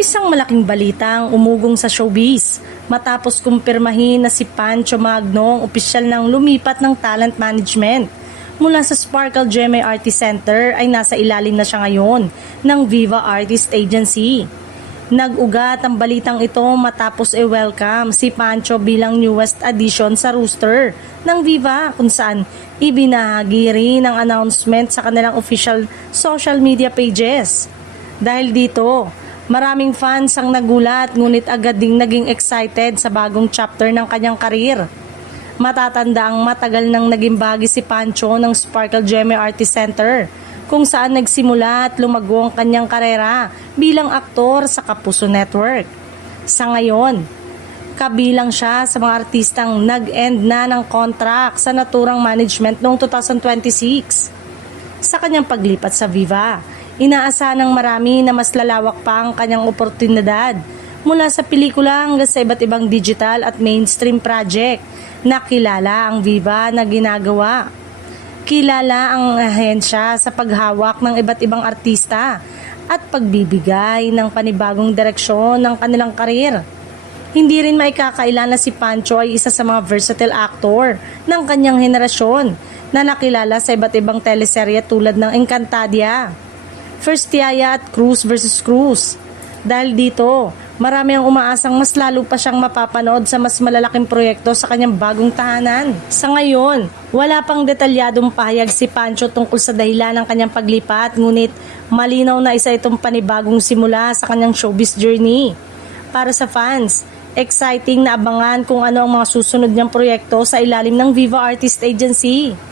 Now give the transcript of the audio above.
Isang malaking balitang umugong sa showbiz matapos kumpirmahin na si Pancho Magno ang opisyal ng lumipat ng talent management. Mula sa Sparkle GMA Artist Center ay nasa ilalim na siya ngayon ng Viva Artist Agency. Nag-ugat ang balitang ito matapos i-welcome si Pancho bilang newest addition sa roster ng Viva, kung saan ibinahagi rin ang announcement sa kanilang official social media pages. Dahil dito, maraming fans ang nagulat ngunit agad ding naging excited sa bagong chapter ng kanyang karir. Matatanda ang matagal nang naging bahagi si Pancho ng Sparkle GMA Artist Center, kung saan nagsimula at lumago ang kanyang karera bilang aktor sa Kapuso Network. Sa ngayon, kabilang siya sa mga artistang nag-end na ng contract sa naturang management noong 2026. Sa kanyang paglipat sa Viva, inaasahan ng marami na mas lalawak pa ang kanyang oportunidad mula sa pelikula hanggang sa iba't ibang digital at mainstream project na kilala ang Viva na ginagawa. Kilala ang ahensya sa paghawak ng iba't ibang artista at pagbibigay ng panibagong direksyon ng kanilang karir. Hindi rin maikakaila na si Pancho ay isa sa mga versatile actor ng kanyang henerasyon na nakilala sa iba't ibang teleserye tulad ng Encantadia, First Yaya at Cruz vs. Cruz. Dahil dito, marami ang umaasang mas lalo pa siyang mapapanood sa mas malalaking proyekto sa kanyang bagong tahanan. Sa ngayon, wala pang detalyadong pahayag si Pancho tungkol sa dahilan ng kanyang paglipat, ngunit malinaw na isa itong panibagong simula sa kanyang showbiz journey. Para sa fans, exciting na abangan kung ano ang mga susunod niyang proyekto sa ilalim ng Viva Artist Agency.